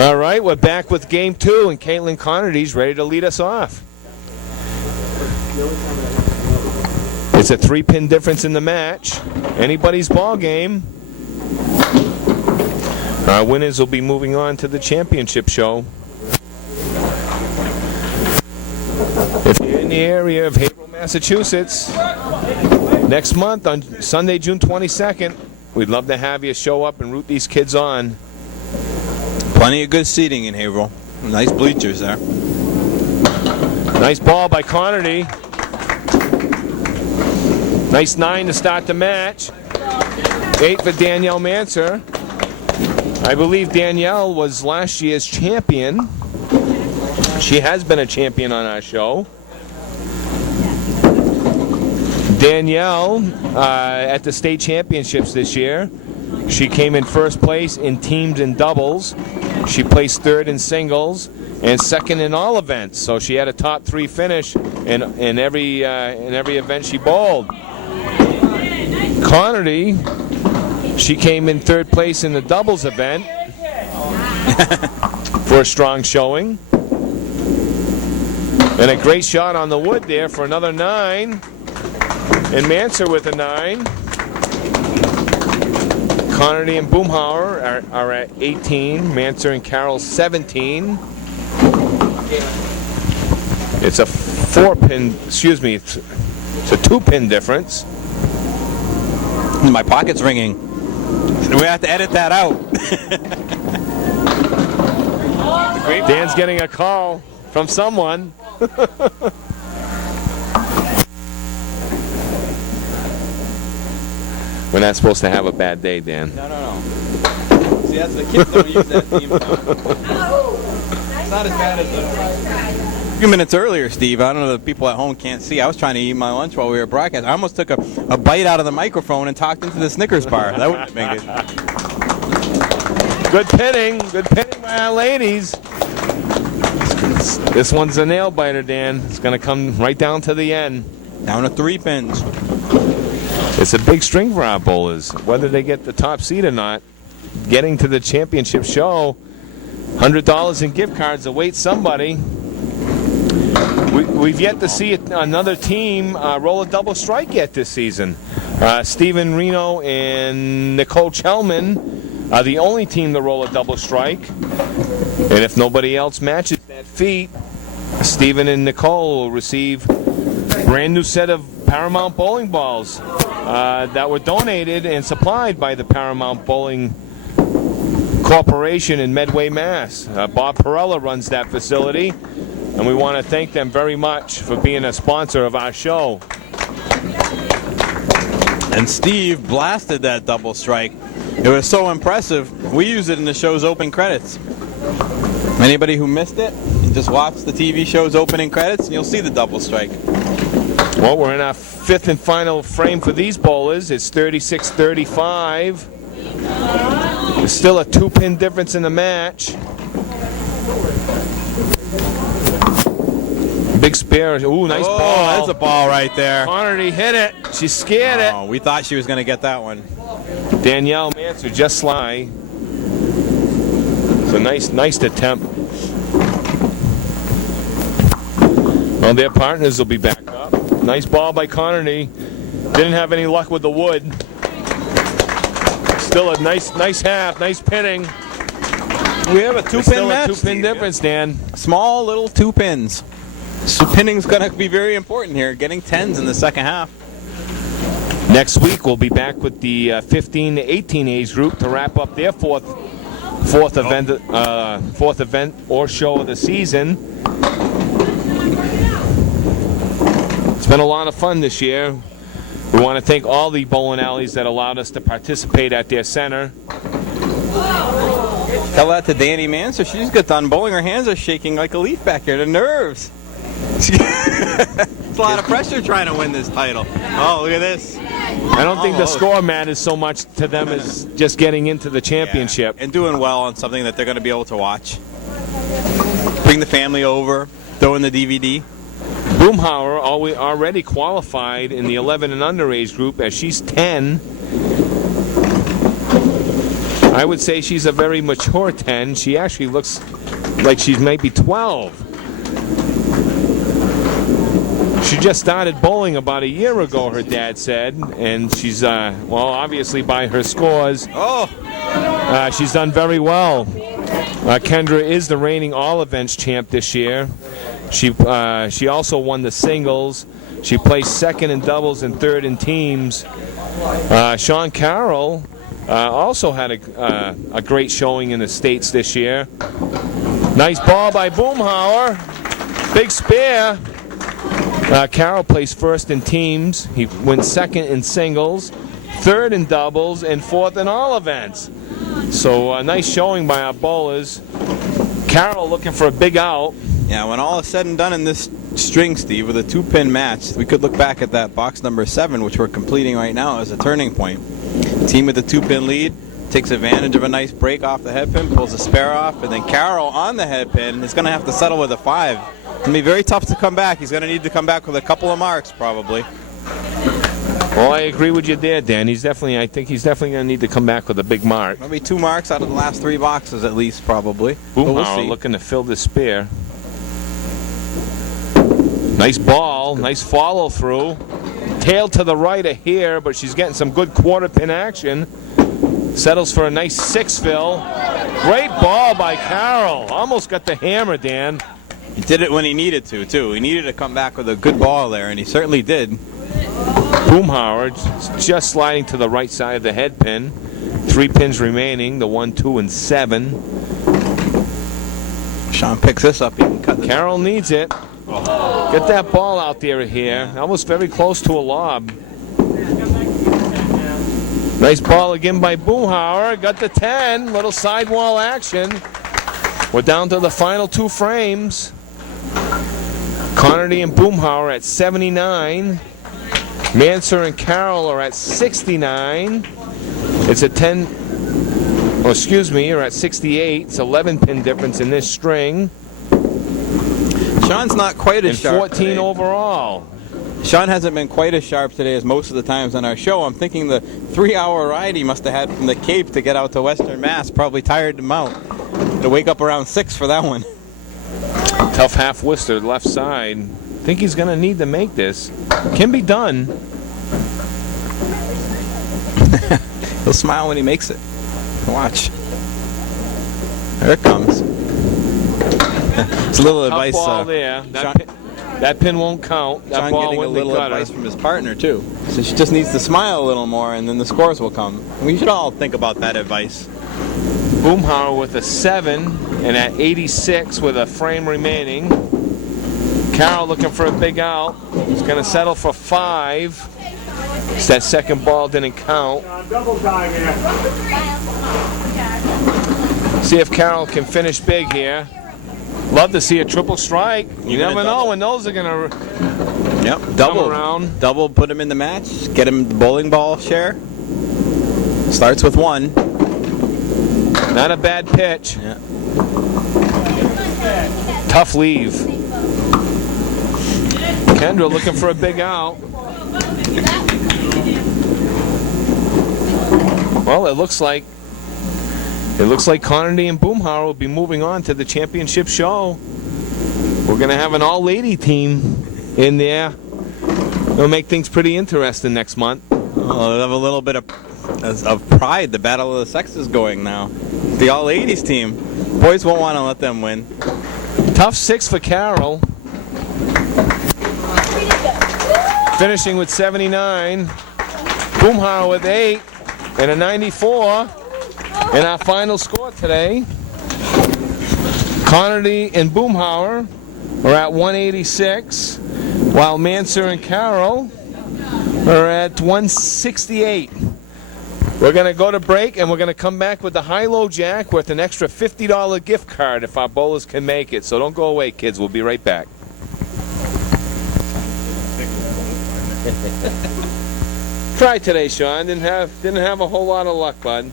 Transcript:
All right, we're back with game 2, and Caitlin Connerty's ready to lead us off. It's a 3-pin difference in the match. Anybody's ball game. Our winners will be moving on to the championship show. If you're in the area of Haverhill, Massachusetts, next month on Sunday, June 22nd, we'd love to have you show up and root these kids on. Plenty of good seating in Haverhill. Nice bleachers there. Nice ball by Connerty. Nice 9 to start the match. 8 for Danielle Manser. I believe Danielle was last year's champion. She has been a champion on our show. Danielle, at the state championships this year, she came in first place in teams and doubles. She placed 3rd in singles and 2nd in all events. So she had a top 3 finish in every event she bowled. Connerty, she came in 3rd place in the doubles event for a strong showing. And a great shot on the wood there for another 9. And Manser with a 9. Connerty and Boomhauer are at 18. Manser and Carroll 17. It's a 4-pin, excuse me, it's a 2-pin difference. My pocket's ringing. We have to edit that out. Dan's getting a call from someone. We're not supposed to have a bad day, Dan. No. See, that's the kids don't use that theme. It's not as bad as a few minutes earlier, Steve. I don't know, the people at home can't see. I was trying to eat my lunch while we were broadcasting. I almost took a bite out of the microphone and talked into the Snickers bar. That would have been good. Good pinning by our ladies. This one's a nail biter, Dan. It's going to come right down to the end. Down to 3 pins. It's a big string for our bowlers. Whether they get the top seed or not, getting to the championship show, $100 in gift cards await somebody. We've yet to see another team roll a double strike yet this season. Stephen Reno and Nicole Chelman are the only team to roll a double strike. And if nobody else matches that feat, Stephen and Nicole will receive a brand new set of Paramount bowling balls that were donated and supplied by the Paramount Bowling Corporation in Medway, Mass. Bob Perella runs that facility, and we want to thank them very much for being a sponsor of our show. And Steve blasted that double strike. It was so impressive, we use it in the show's open credits. Anybody who missed it, just watch the TV show's opening credits and you'll see the double strike. Well, we're in our 5th and final frame for these bowlers. It's 36-35. There's still a 2-pin difference in the match. Big spare. Ooh, nice ball. That's a ball right there. Connerty hit it. She scared it. We thought she was going to get that one. Danielle Manser just sly. It's a nice attempt. Well, their partners will be back up. Nice ball by Connerty. Didn't have any luck with the wood. Still a nice half, nice pinning. We have a 2-pin match. Still a 2-pin difference, Dan. Small little 2 pins. So pinning's going to be very important here. Getting 10s in the second half. Next week we'll be back with the 15 to 18 age group to wrap up their fourth event or show of the season. It's been a lot of fun this year. We want to thank all the bowling alleys that allowed us to participate at their center. Tell that to Danny Manser. She just got done bowling. Her hands are shaking like a leaf back here. The nerves. It's a lot of pressure trying to win this title. Oh, look at this. I don't think the score matters so much to them as just getting into the championship. Yeah, and doing well on something that they're going to be able to watch. Bring the family over, throw in the DVD. Boomhauer already qualified in the 11 and under age group as she's 10. I would say she's a very mature 10. She actually looks like she's maybe 12. She just started bowling about a year ago, her dad said, and she's, well, obviously by her scores, she's done very well. Kendra is the reigning all-events champ this year. She also won the singles. She placed second in doubles and third in teams. Sean Carroll also had a great showing in the States this year. Nice ball by Boomhauer. Big spear. Carroll placed first in teams. He went second in singles, third in doubles, and fourth in all events. So a nice showing by our bowlers. Carroll looking for a big out. Yeah, when all is said and done in this string, Steve, with a 2-pin match, we could look back at that box number 7, which we're completing right now, as a turning point. Team with a 2-pin lead takes advantage of a nice break off the head pin, pulls a spare off, and then Carroll on the head pin is going to have to settle with a 5. It's going to be very tough to come back. He's going to need to come back with a couple of marks, probably. Well, I agree with you there, Dan. I think he's definitely going to need to come back with a big mark. Maybe 2 marks out of the last 3 boxes at least, probably. Boomhauer looking to fill the spear. Nice ball, nice follow through. Tail to the right of here, but she's getting some good quarter pin action. Settles for a nice 6 fill. Great ball by Carroll. Almost got the hammer, Dan. He did it when he needed to, too. He needed to come back with a good ball there, and he certainly did. Boomhauer just sliding to the right side of the head pin. 3 pins remaining, the 1, 2, and 7. Sean picks this up. He can cut. Carroll needs it. Get that ball out there here. Almost very close to a lob. Nice ball again by Boomhauer. Got the 10. Little sidewall action. We're down to the final 2 frames. Connerty and Boomhauer at 79. Manser and Carroll are at 69. It's a 10. Oh, excuse me, you're at 68. It's 11 pin difference in this string. Sean's not quite as sharp 14 today. Overall. Sean hasn't been quite as sharp today as most of the times on our show. I'm thinking the 3-hour ride he must have had from the Cape to get out to Western Mass probably tired him out. To wake up around 6 for that one. Tough half Worcester left side. Think he's going to need to make this. Can be done. He'll smile when he makes it. Watch. There it comes. It's a little Tough advice. Ball there. That pin won't count. That Sean ball getting a went in the little gutter. advice from his partner too. So she just needs to smile a little more, and then the scores will come. We should all think about that advice. Boomhauer with a 7, and at 86 with a frame remaining. Carroll looking for a big out. He's going to settle for 5. That second ball didn't count. See if Carroll can finish big here. Love to see a triple strike. You never know when those are going to come around. Double, put him in the match. Get him the bowling ball share. Starts with 1. Not a bad pitch. Yeah. Tough leave. Kendra looking for a big out. Well, it looks like Connerty and Boomhauer will be moving on to the championship show. We're going to have an all-lady team in there. It'll make things pretty interesting next month. They'll have a little bit of pride. The battle of the sexes going now. The all-ladies team. Boys won't want to let them win. Tough 6 for Carroll. Finishing with 79. Boomhauer with 8 and a 94. And our final score today, Connerty and Boomhauer are at 186, while Manser and Carroll are at 168. We're going to go to break, and we're going to come back with the high-low jack with an extra $50 gift card if our bowlers can make it. So don't go away, kids. We'll be right back. Try today, Sean. Didn't have a whole lot of luck, bud.